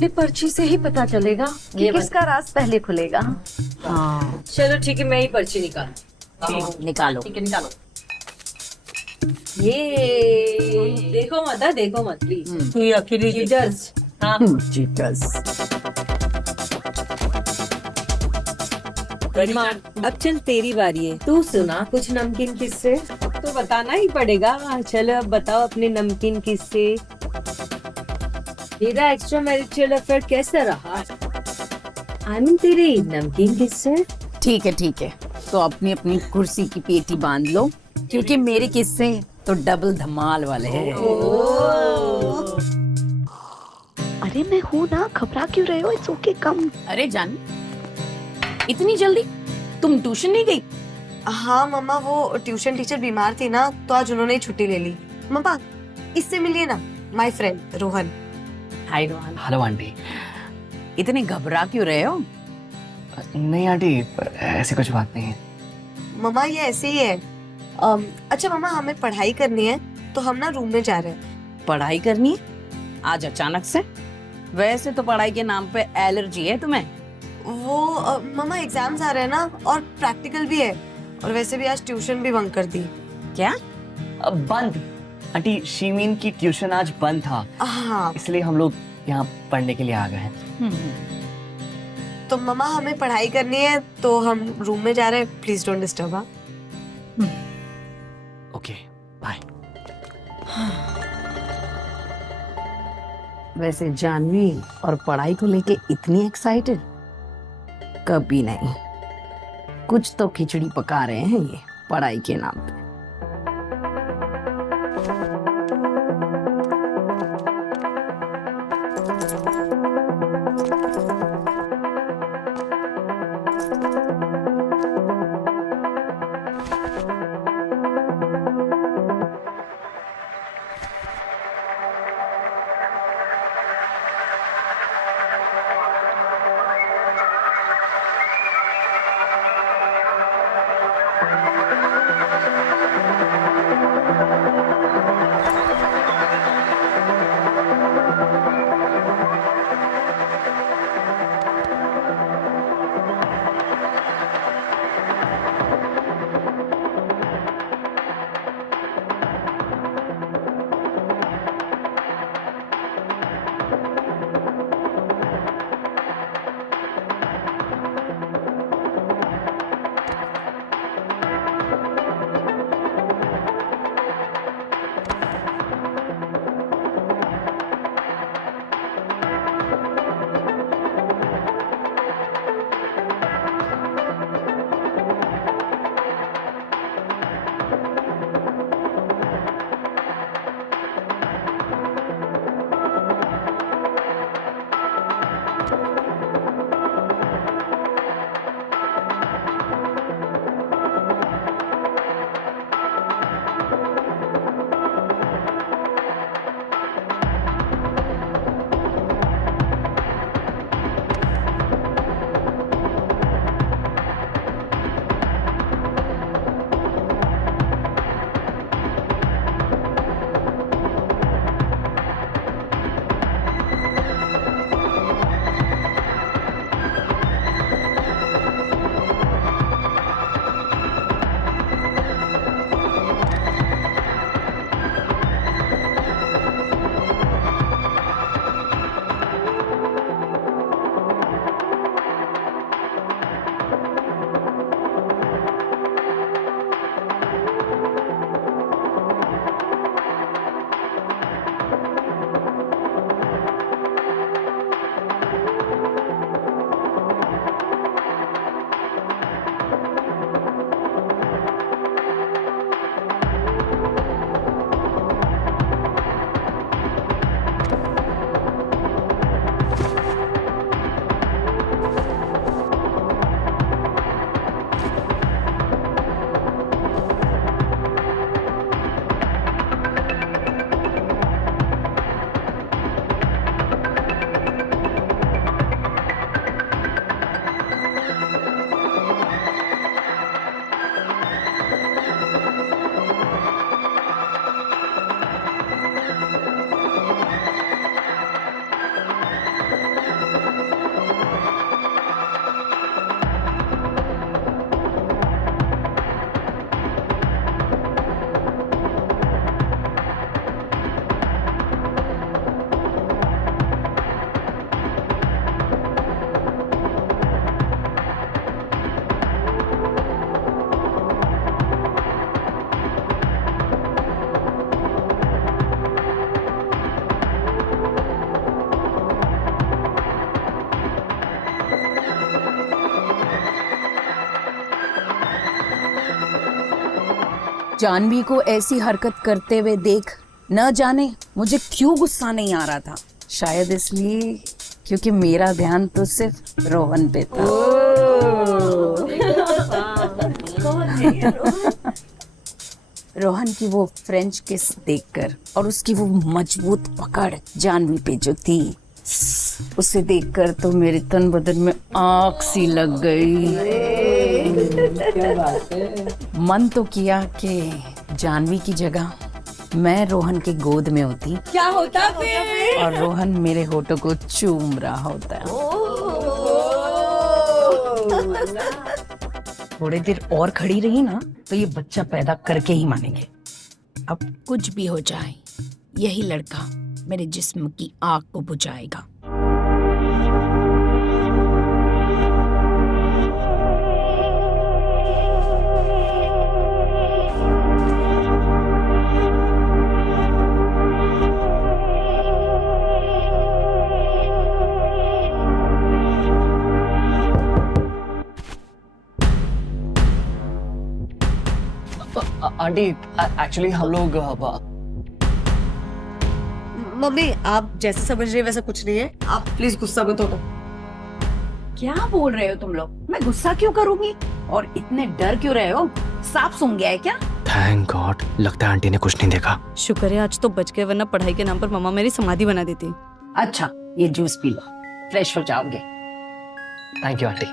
ये पर्ची से ही पता चलेगा कि किसका राज पहले खुलेगा। हाँ चलो ठीक है, मैं ही पर्ची निकाल। निकालो। ठीक है, निकालो। ये देखो मत, देखो मत प्लीज। ये अकेली चीटर्स। हाँ चीटर्स। अब चल तेरी बारी है, तू सुना कुछ नमकीन किस्से। तो बताना ही पड़ेगा। चलो अब बताओ अपने नमकीन किस्से। तेरा एक्स्ट्रा मैरिटल अफेयर कैसा रहा? आई मीन तेरे नमकीन किस्से। ठीक है, तो अपनी अपनी कुर्सी की पेटी बांध लो, क्योंकि मेरे किस्से तो डबल धमाल वाले हैं। अरे मैं हूँ ना, घबरा क्यों रहे हो? इट्स ओके, कम। अरे जान, इतनी जल्दी तुम ट्यूशन नहीं गई? हाँ मम्मा, वो ट्यूशन टीचर बीमार थी ना, तो आज उन्होंने ही छुट्टी ले ली। मम्मा इससे मिलिए ना, my friend Rohan. Hi Rohan. Hello aunty. इतने घबरा क्यों रहे हो? नहीं आंटी, ऐसी कुछ बात नहीं है। मम्मा ये ऐसे ही है। अच्छा मम्मा, हमें पढ़ाई करनी है तो हम ना रूम में जा रहे हैं। पढ़ाई करनी है आज अचानक से? वैसे तो पढ़ाई के नाम पे एलर्जी है तुम्हें। वो मम्मा एग्जाम्स आ रहे हैं ना, और प्रैक्टिकल भी है, और वैसे भी आज ट्यूशन भी बंक कर दी। क्या? अब बंद? आंटी शीमीन की ट्यूशन आज बंद था, हाँ इसलिए हम लोग यहाँ पढ़ने के लिए आ गए हैं। तो मम्मा हमें पढ़ाई करनी है तो हम रूम में जा रहे हैं, प्लीज डोंट डिस्टर्ब। हाँ ओके बाय। वैसे जानवी और पढ़ाई को लेके इतनी एक्साइटेड कभी नहीं। कुछ तो खिचड़ी पका रहे हैं ये पढ़ाई के नाम पे। जानवी को ऐसी हरकत करते हुए देख न जाने मुझे क्यों गुस्सा नहीं आ रहा था। शायद इसलिए क्योंकि मेरा ध्यान तो सिर्फ रोहन पे था। रोहन की वो फ्रेंच किस देखकर और उसकी वो मजबूत पकड़ जानवी पे जो थी, उसे देखकर तो मेरे तन बदन में आग सी लग गई। क्या बात है। मन तो किया कि जानवी की जगह मैं रोहन के गोद में होती क्या होता फिर? और रोहन मेरे होठों को चूम रहा होता। थोड़ी देर और खड़ी रही ना तो ये बच्चा पैदा करके ही मानेंगे। अब कुछ भी हो जाए, यही लड़का मेरे जिस्म की आग को बुझाएगा। आंटी एक्चुअली हम लोग मम्मी आप जैसे समझ रहे हैं वैसा कुछ नहीं है, आप प्लीज गुस्सा मत होना। क्या बोल रहे हो तुम लोग? मैं गुस्सा क्यों करूंगी? और इतने डर क्यों रहे हो? सांप सूंघ गया है क्या? थैंक गॉड, लगता है आंटी ने कुछ नहीं देखा। शुक्र है आज तो बच गए, वरना पढ़ाई के नाम पर मम्मा मेरी समाधि बना देती। अच्छा, ये जूस पी लो, फ्रेश हो जाओगे। Thank you aunty.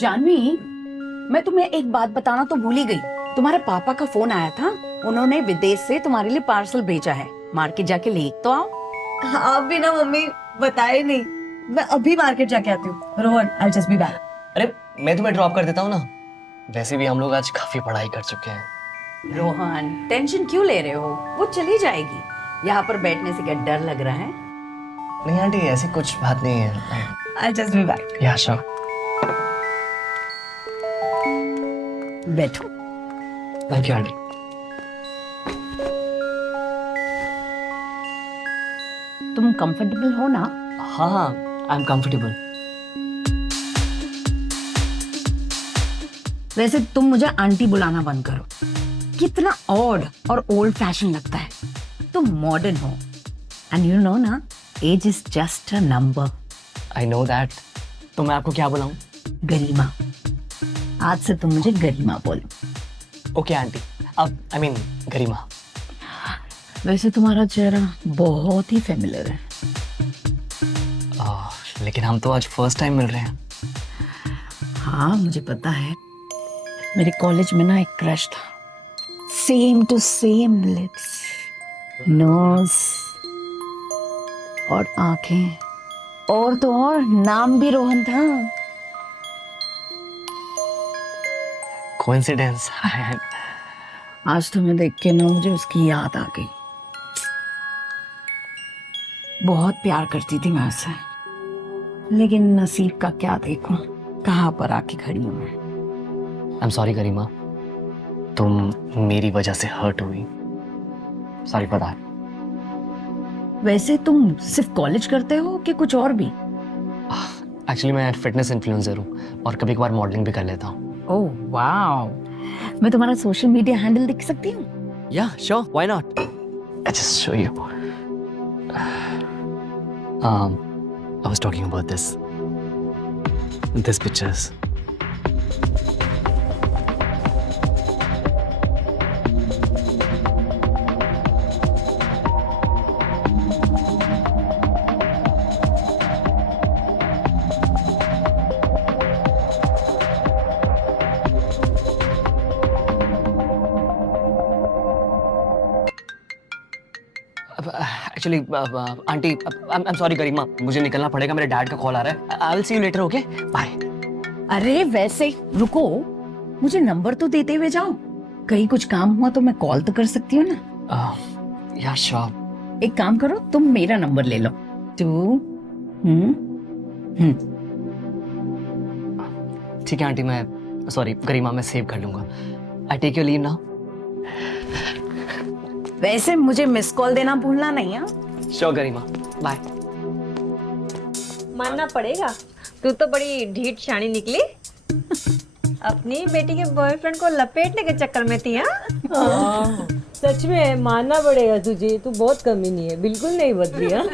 जानवी, मैं तुम्हें एक बात बताना तो भूल ही गई। तुम्हारे पापा का फोन आया था, उन्होंने विदेश से तुम्हारे लिए पार्सल भेजा है। मार्केट जाके ले तो आओ। आप भी ना मम्मी बताए नहीं, मैं अभी मार्केट जाके आती हूँ। Rohan I just be back. अरे मैं तुम्हें ड्रॉप कर देता हूँ ना, वैसे भी हम लोग आज काफी पढ़ाई कर चुके हैं। रोहन, टेंशन क्यों ले रहे हो? वो चली जाएगी। यहाँ पर बैठने से क्या डर लग रहा है? नहीं आंटी, ऐसी कुछ बात नहीं है। I just be back. या श्योर। बैठो। Thank you aunty. तुम कंफर्टेबल हो ना? हाँ हाँ, आई एम कंफर्टेबल। वैसे तुम मुझे आंटी बुलाना बंद करो। कितना ऑड और ओल्ड फैशन लगता है। तुम मॉडर्न हो, एंड यू नो ना, age is just a number. I know that. तो मैं आपको क्या बुलाऊं? गरिमा। आज से तुम मुझे गरिमा बोलो। ओके आंटी, अब आई मीन गरिमा। वैसे तुम्हारा चेहरा बहुत ही फेमिलियर है। लेकिन हम तो आज फर्स्ट टाइम मिल रहे हैं। हाँ मुझे पता है। मेरे कॉलेज में ना एक क्रश था, same to same lips, nose और आंखें, और तो और नाम भी रोहन था। कोइंसिडेंस। आज तुम्हें देख के ना मुझे उसकी याद आ गई। बहुत प्यार करती थी मैं उससे, लेकिन नसीब का क्या देखूं, कहाँ पर आके खड़ी हूं मैं। आई एम सॉरी गरिमा, तुम मेरी वजह से हर्ट हुई। Sorry for that. वैसे तुम सिर्फ कॉलेज करते हो कि कुछ और भी? एक्चुअली मैं फिटनेस इन्फ्लुएंसर हूँ और कभी कभार मॉडलिंग भी कर लेता हूँ। ओह वाओ, मैं तुम्हारा सोशल मीडिया हैंडल देख सकती हूँ? Yeah sure, why not. I just show you. I was talking about this pictures. Actually auntie, I am sorry Garima, मुझे निकलना पड़ेगा, मेरे डैड का कॉल आ रहा है। I will see you later, okay bye. अरे वैसे रुको, मुझे नंबर तो देते हुए जाओ, कहीं कुछ काम हुआ तो मैं कॉल तो कर सकती हूँ ना। या श्योर। एक काम करो, तुम मेरा नंबर ले लो। 2 ठीक है आंटी, मैं सॉरी गरिमा, मैं सेव कर लूंगा। I take your leave now. वैसे मुझे मिस कॉल देना भूलना नहीं है। Sure Garima, bye. मानना पड़ेगा, तू तो बड़ी ढीठ शानी निकली। अपनी बेटी के बॉयफ्रेंड को लपेटने के चक्कर में थी हाँ? सच में मानना पड़ेगा तुझे, तू बहुत कमीनी है, बिल्कुल नहीं बदली हाँ?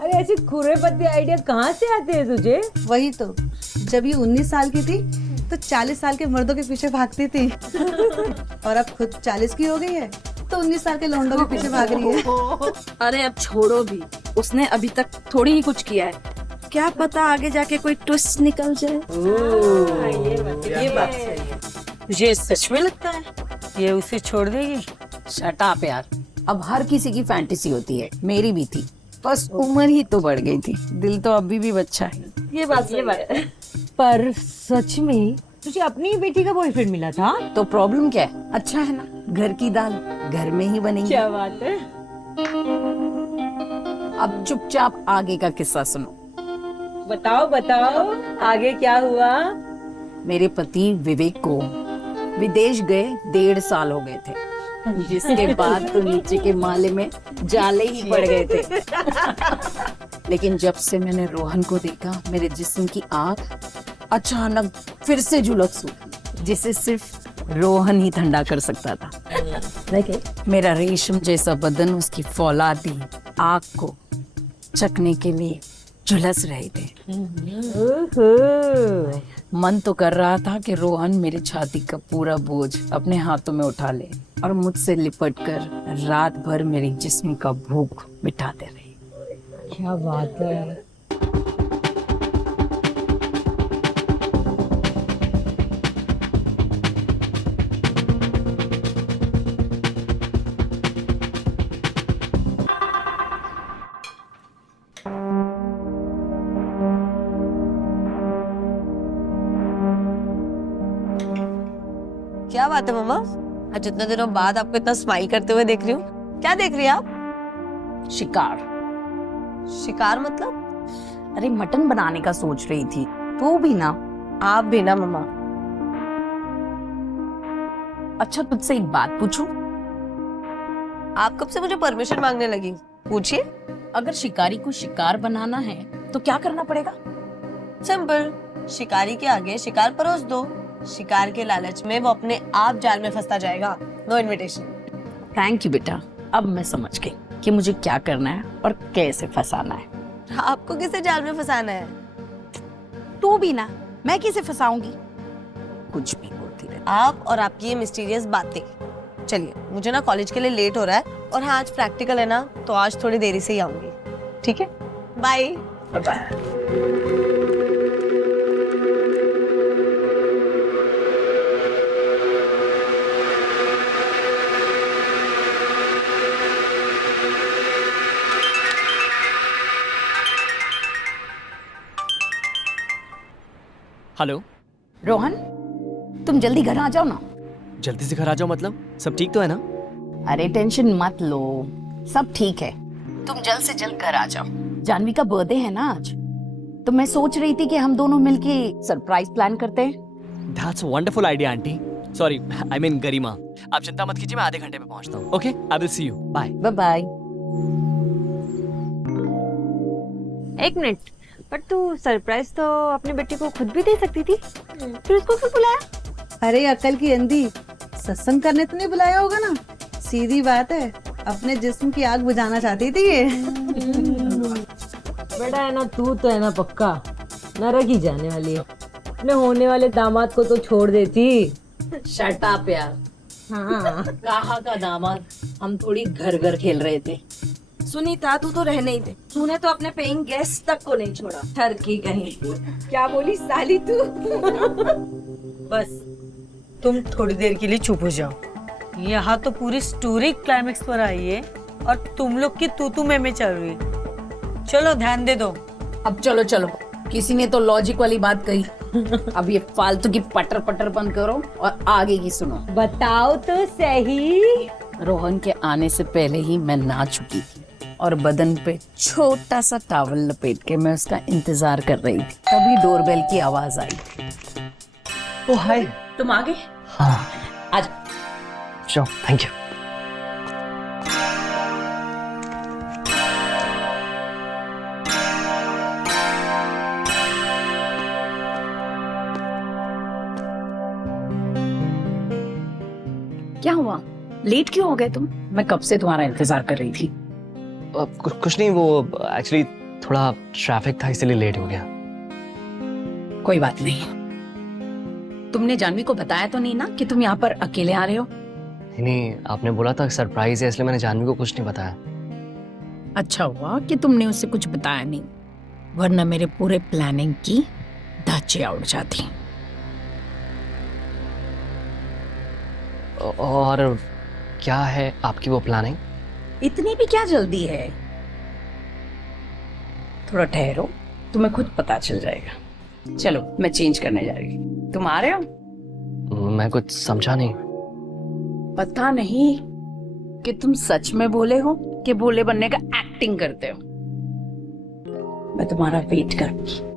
अरे ऐसे खुरे पत्ते आइडिया कहाँ से आते हैं तुझे? वही तो, जब ये 19 साल की थी तो 40 साल के मर्दों के पीछे भागती थी और अब खुद 40 की हो गई है तो 19 साल के लौंडों के पीछे भाग रही है। अरे अब छोड़ो भी, उसने अभी तक थोड़ी ही कुछ किया है, क्या पता आगे जाके कोई ट्विस्ट निकल जाए। ये बात सही है। तुझे सच में लगता है ये उसे छोड़ देगी? शट अप यार, अब हर किसी की फैंटेसी होती है, मेरी भी थी, बस उम्र ही तो बढ़ गई थी, दिल तो अभी भी बच्चा है। ये बात है। पर सच में तुझे अपनी बेटी का बॉयफ्रेंड मिला था? तो प्रॉब्लम क्या है, अच्छा है ना, घर की दाल घर में ही बनेगी। क्या बात है। अब चुपचाप आगे का किस्सा सुनो। बताओ बताओ आगे क्या हुआ? मेरे पति विवेक को विदेश गए 1.5 साल हो गए थे, जिसके बाद तो नीचे के माले में जाले ही पड़ गए थे। लेकिन जब से मैंने रोहन को देखा, मेरे जिस्म की आग अचानक फिर से झुलस उठी, जिसे सिर्फ रोहन ही ठंडा कर सकता था। मेरा रेशम जैसा बदन उसकी फौलादी आग को चखने के लिए झुलस रहे थे। मन तो कर रहा था कि रोहन मेरी छाती का पूरा बोझ अपने हाथों में उठा ले और मुझसे लिपटकर रात भर मेरी जिस्म का भूख मिटाते रहे। क्या बात है। क्या बात है मम्मा, आज इतने दिनों बाद आपको इतना स्माइल करते हुए देख रही हूँ। क्या देख रही हैं आप? शिकार। शिकार मतलब? अरे मटन बनाने का सोच रही थी, तू भी ना। आप भी ना मम्मा। अच्छा तुझसे एक बात पूछूं? आप कब से मुझे परमिशन मांगने लगी? पूछिए। अगर शिकारी को शिकार बनाना है तो क्या करना पड़ेगा? सिंपल, शिकारी के आगे शिकार परोस दो, शिकार के लालच में वो अपने आप जाल में फंसता जाएगा। No invitation. थैंक यू बेटा, अब मैं समझ गई कि मुझे क्या करना है और कैसे फंसाना है। आपको किसे जाल में फंसाना है? तू भी ना, मैं किसे फंसाऊंगी? कुछ भी बोलती रहे। आप और आपकी ये मिस्टीरियस बातें। चलिए, मुझे ना कॉलेज के लिए लेट हो रहा है और हाँ आज प्रैक्टिकल है ना, तो आज थोड़ी देरी से ही आऊंगी। ठीक है, बाय बाय। हेलो। रोहन, तुम जल्दी घर आ जाओ ना। जल्दी से घर आ जाओ मतलब? सब ठीक तो है ना? अरे टेंशन मत लो, सब ठीक है, तुम जल्द से जल्द घर आ जाओ। जानवी का बर्थडे है ना आज, तो मैं सोच रही थी कि हम दोनों मिलके सरप्राइज प्लान करते हैं। That's a wonderful idea auntie. Sorry, I mean Garima. आप चिंता मत कीजिए, मैं आधे घंटे में पहुंचता हूँ। Okay, I will see you. Bye. Bye bye. एक मिनट, पर तू सरप्राइज तो अपनी बेटी को खुद भी दे सकती थी, फिर उसको क्यों बुलाया? अरे अकल की अंधी, सत्संग करने तो नहीं बुलाया होगा ना। सीधी बात है, अपने जिस्म की आग बुझाना चाहती थी ये। बेटा है ना, तू तो है ना पक्का नरक ही जाने वाली है। अपने होने वाले दामाद को तो छोड़ देती। शट अप यार। हाँ। कहाँ का दामाद, हम थोड़ी घर घर खेल रहे थे। सुनीता तू तो रहने ही दे, तूने तो अपने पेइंग गेस्ट तक को नहीं छोड़ा। ठर की कहीं। क्या बोली साली तू? बस तुम थोड़ी देर के लिए चुप हो जाओ। यहाँ तो पूरी स्टोरी क्लाइमेक्स पर आई है और तुम लोग की तू में चल रही है। चलो ध्यान दे दो। अब चलो चलो, किसी ने तो लॉजिक वाली बात कही। अब ये फालतू की पटर पटर बंद करो और आगे की सुनो। बताओ तो सही। रोहन के आने से पहले ही मैं नहा चुकी थी और बदन पे छोटा सा टॉवल लपेट के मैं उसका इंतजार कर रही थी। तभी डोरबेल की आवाज आई। ओ हाय। तुम आ गए? हाँ। आज श्योर, थैंक यू। लेट क्यों हो गए तुम? मैं कब से तुम्हारा इंतजार कर रही थी। कुछ नहीं, वो एक्चुअली थोड़ा ट्रैफिक था इसलिए लेट हो गया। कोई बात नहीं। तुमने जानवी को बताया तो नहीं ना कि तुम यहाँ पर अकेले आ रहे हो? नहीं, आपने बोला था सरप्राइज है इसलिए मैंने जानवी को कुछ नहीं बताया। अच्छा हुआ कि तुमने उससे कुछ बताया नहीं, वरना मेरे पूरे प्लानिंग की दाचियाँ उड़ जाती। और क्या है आपकी वो प्लानिंग? इतनी भी क्या जल्दी है, थोड़ा ठहरो, तुम्हें खुद पता चल जाएगा। चलो मैं चेंज करने जा रही हूँ, तुम आ रहे हो? मैं कुछ समझा नहीं। पता नहीं कि तुम सच में भोले हो कि भोले बनने का एक्टिंग करते हो। मैं तुम्हारा वेट करूंगी।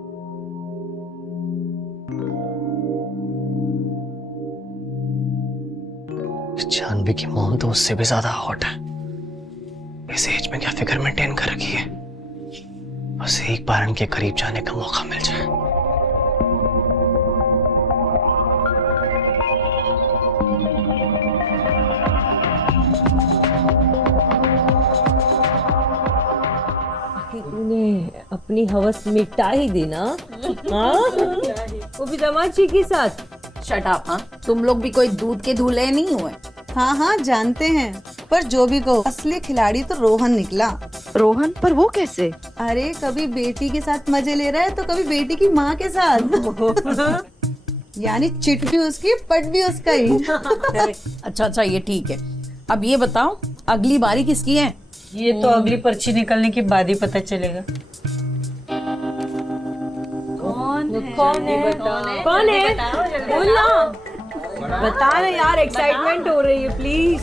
जानवी की मॉम तो उससे भी ज्यादा हॉट है। इस एज में क्या फिगर मेंटेन कर रखी है, बस एक बार इनके करीब जाने का मौका मिल जाए। तूने अपनी हवस मिटा ही दी ना, हाँ? वो भी दमाची के साथ। Shut up. हाँ, तुम लोग भी कोई दूध के दूल्हे नहीं हुए। हाँ हाँ जानते हैं, पर जो भी कहो असली खिलाड़ी तो रोहन निकला। रोहन? पर वो कैसे? अरे कभी बेटी के साथ मजे ले रहा है तो कभी बेटी की माँ के साथ। यानी चिट भी उसकी, पट भी उसका ही। अच्छा ये ठीक है। अब ये बताओ अगली बारी किसकी है? ये तो अगली पर्ची निकलने के बाद ही पता चलेगा। कौन है? बोल ना, बता ना यार, एक्साइटमेंट हो रही है, प्लीज।